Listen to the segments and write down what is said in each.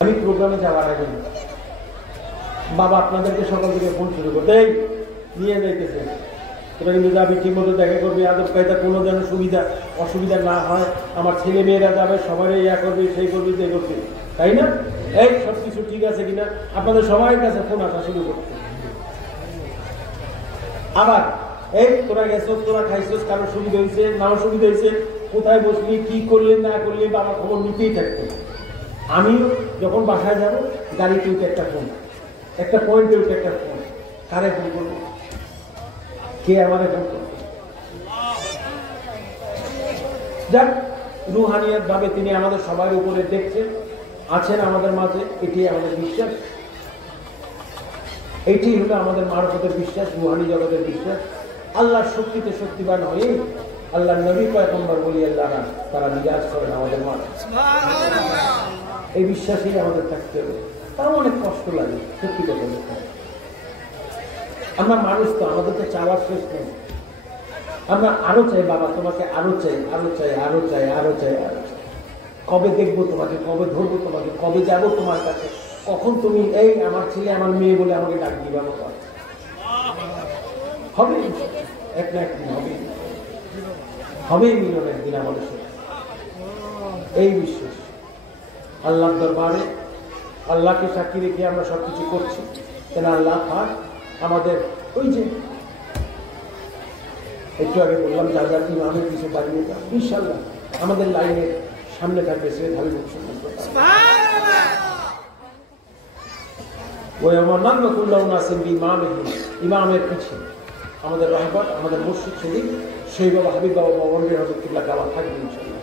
আমি প্রোগ্রামে যাওয়ার আগে বাবা আপনাদেরকে সকাল থেকে ফোন শুরু করতে নিয়ে যাইতেছে, তোরা কিন্তু যাবি, ঠিক মতো দেখা করবি, আদব কায়দা কোনো যেন অসুবিধা না হয়, আমার ছেলে মেয়েরা যাবে, সবাই ইয়া করবি, সেই করবি, যে করবি, তাই না? এই সব কিছু ঠিক আছে কিনা আপনাদের সবার কাছে ফোন আসা শুরু করতে। আবার এই তোরা গেছস, তোরা খাইছস, কারো সুবিধা হয়েছে না অসুবিধা হয়েছে, কোথায় বসলি, কি করলি না করলি, বাবা খবর নিতেই থাকতো। আমিও যখন বাসায় যাবো, গাড়িতে উঠে একটা ফোন, একটা পয়েন্টে উঠে একটা ফোন, কারে ফোন করবো, কে আমারে ফোন করবে। যাক, রুহানিয়াত ভাবে তিনি আমাদের সবার উপরে দেখছেন, আছেন আমাদের মাঝে, এটি আমাদের বিশ্বাস, এইটি হলো আমাদের মারফতের বিশ্বাস, রুহানি জগতের বিশ্বাস। আল্লাহর শক্তিতে শক্তিবান হয়ে আল্লাহ নবী পয়গম্বর বলি আল্লাহ তারা নিরাজ করেন আমাদের মাঝে। এই বিশ্বাসই আমাদের থাকতে হবে। তাও অনেক কষ্ট লাগে, সত্যি কথা বলতে। আমরা মানুষ তো, আমাদের তো চাওয়ার শেষ নেই। আমরা আরো চাই, বাবা তোমাকে আরো চাই, আরো চাই, আরো চাই, আরো চাই, আরো চাই। কবে দেখবো তোমাকে, কবে ধরবো তোমাকে, কবে যাবো তোমার কাছে, কখন তুমি এই আমার ছেলে আমার মেয়ে বলে আমাকে ডাক দিবা। হবে এক না একদিন, হবে মিলন একদিন আমাদের সাথে, এই বিশ্বাস। আল্লাহর দরবারে আল্লাহকে সাক্ষী রেখে আমরা সবকিছু করছি, কেন আল্লাহ পাক আমাদের ওই যে একটু আগে বললাম, যার যার ইমামের কিছু বাড়িয়ে যান, ইনশাল্লাহ আমাদের লাইনের সামনে থাকবে সে ভালো ইমামের পিছিয়ে আমাদের রাহবার, আমাদের মুর্শিদ শরীফ সেই বাবা হাবিব বাবা বঙ্গের হজরতুল্লাহ গাওয়া থাকবে ইনশাল্লাহ।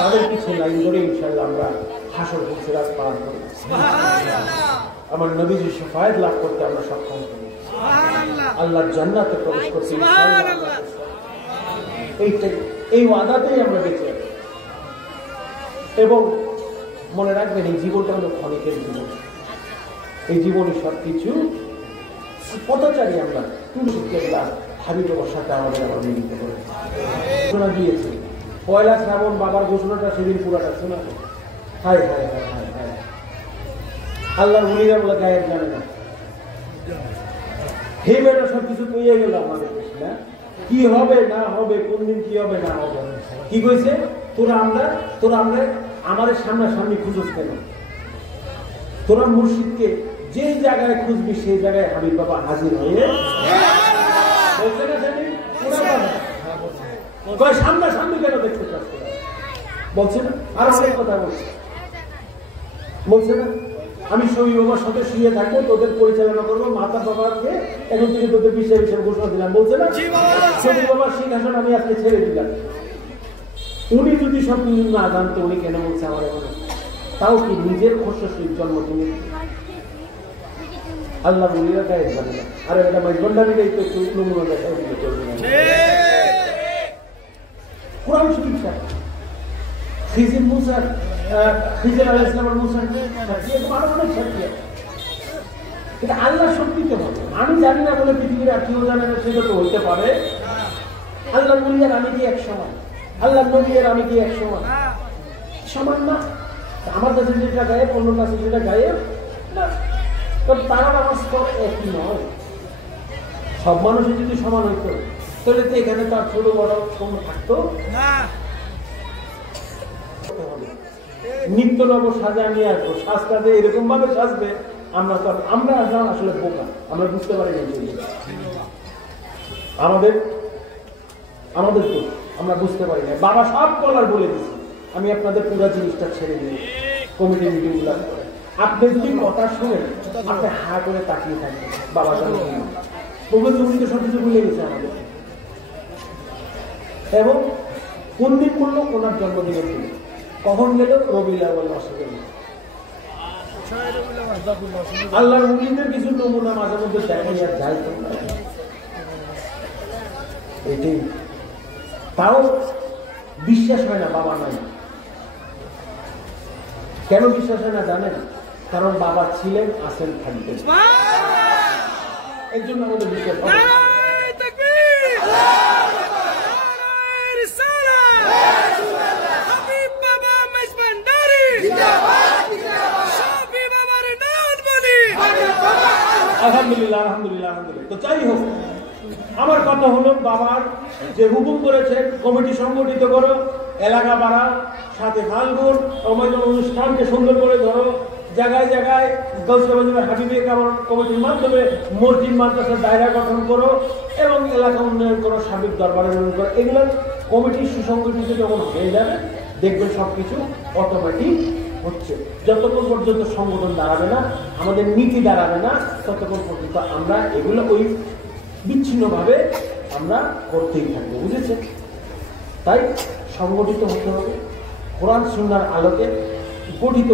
তাদের পিছিয়ে লাইন ধরে ইনশাল্লাহ আমরা হাসর সিরাত পার করি, আমার নবীজির শাফায়াত লাভ করতে আমরা সক্ষম হই, আল্লাহর জান্নাতে প্রবেশ করতে এইটাই, এই ওয়াদাতেই আমরা বেঁচে আছি। এবং মনে রাখবেন, এই জীবনটা হলো ক্ষণিকের জীবন, এই জীবনে সবকিছু পথচারী। আমরা তুলসীলা হাবিবের সাথে আমাদের আবার মিলিত করে ঘোষণা দিয়েছে, পয়লা শ্রাবণ বাবার ঘোষণাটা সেদিন পুরাটা শোনা। হায় হায় হায় হায় হায়, আল্লাহর উলিরা বলে গায়েব জানে না, হে বেটা সবকিছু পেয়ে গেল আমাদের না, কি হবে না হবে, কোন দিন কি হবে না হবে, কি কইছে, তোরা আমরা আমাদের সামনাসামনি খুঁজোস কেন, তোরা মুর্শিদকে যে জায়গায় খুঁজবি সেই জায়গায় হাবিব বাবা হাজির হয়ে সামনাসামনি কেন দেখতে চাস বলছে না। আর অনেক কথা বলছে না, আমি শহীদ বাবার সাথে শুয়ে থাকবো, তোদের পরিচালনা করবো, মাতা বাবাকে এখন থেকে তোদের বিষয় বিষয়ে ঘোষণা দিলাম, বলছে না। শহীদ বাবার সিংহাসন আমি আজকে ছেড়ে দিলাম। উনি যদি সব কিছু না জানতো, উনি কেন বলছে আমার এখন, তাও কি নিজের খোসের জন্ম তুমি আল্লাহ বলিরা গায়ে যাবে না। আরে এটা মাইজগন্ডারিটাই তো একটু নমুনা দেখায় দিলে চলবে না। কোরআন শিক্ষা খিজির মুসার, খিজির আলাইহিস সালামের মুসার সাক্ষী, আরো অনেক সাক্ষী আছে। এটা আল্লাহ শক্তিতে হবে। আমি জানি না বলে পৃথিবীর আর কেউ জানে না, সেটা তো হইতে পারে। আল্লাহ নবীর আমি কি এক সমান, আল্লাহ নবীর আমি কি এক সমান, সমান না। আমার কাছে যেটা গায়ে, অন্য কাছে যেটা গায়ে না, তারা আমার স্তর একই নয়। সব মানুষের যদি সমান হইতো, তাহলে তো এখানে তার ছোট বড় কোনো থাকতো না। নিত্য নব সাজা নিয়ে আসবো, সাজটাতে এরকম ভাবে সাজবে, আমরা আসলে বোকা, আমরা বুঝতে পারি না আমাদের তো আমরা বুঝতে পারি না। বাবা সব কলার বলে দিচ্ছি, আমি আপনাদের পুরো জিনিসটা ছেড়ে দিই, কমিটি মিটিং গুলা করে। আপনি যদি কথা শুনেন, আপনি হা করে তাকিয়ে থাকবেন, বাবা জানেন উনি তো সবকিছু ভুলে গেছে আমাদের। এবং কোন দিন করলো, ওনার জন্মদিনের দিন, কখন গেল, রবিউল আউয়াল মাসে গেল। আল্লাহর মুমিনদের কিছু নমুনা মাঝে মধ্যে দেখাই আর যায় তো এটাই। তাও বিশ্বাস হয় না বাবা নাই। কেন বিশ্বাস হয় না জানেন? কারণ বাবা ছিলেন, আছেন, থাকবেন, এর জন্য আমাদের বিশ্বাস হয়। হাবিব বাবা মেজবান্ডারি জিন্দাবাদ জিন্দাবাদ। আলহামদুলিল্লাহ আলহামদুলিল্লাহ আলহামদুলিল্লাহ। তো যাই হোক, আমার কথা হলো বাবার যে হুকুম করেছে কমিটি সংগঠিত করো, এলাকা বাড়াও, সাথে ফাল্গুন অনুষ্ঠানকে সুন্দর করে ধরো, জায়গায় জায়গায় হাবিবে কামাল কমিটির মাধ্যমে মসজিদ মাদ্রাসার দায়রা গঠন করো এবং এলাকা উন্নয়ন করো, সাবেক দরবারে উন্নয়ন করো। এগুলো কমিটি সুসংগঠিত যখন হয়ে যাবে দেখবেন সবকিছু অটোমেটিক হচ্ছে। যতক্ষণ পর্যন্ত সংগঠন দাঁড়াবে না, আমাদের নীতি দাঁড়াবে না, ততক্ষণ পর্যন্ত আমরা এগুলো ওই বিচ্ছিন্নভাবে আমরা করতেই থাকবো। বুঝেছেন? তাই সংগঠিত হতে হবে কোরআন সুন্নাহর আলোকে গঠিত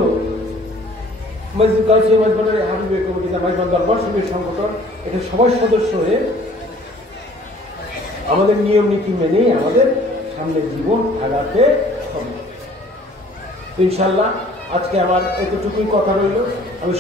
মসজিদ গাউসিয়া মাইজবানের হাবিবে কমিটি মাইজবান দরবার শিবির সংগঠন, এটা সবাই সদস্য হয়ে আমাদের নিয়ম নীতি মেনে আমাদের সামনে জীবন আগাতে হবে ইনশাল্লাহ। আজকে আমার এতটুকুই কথা রইল। আমি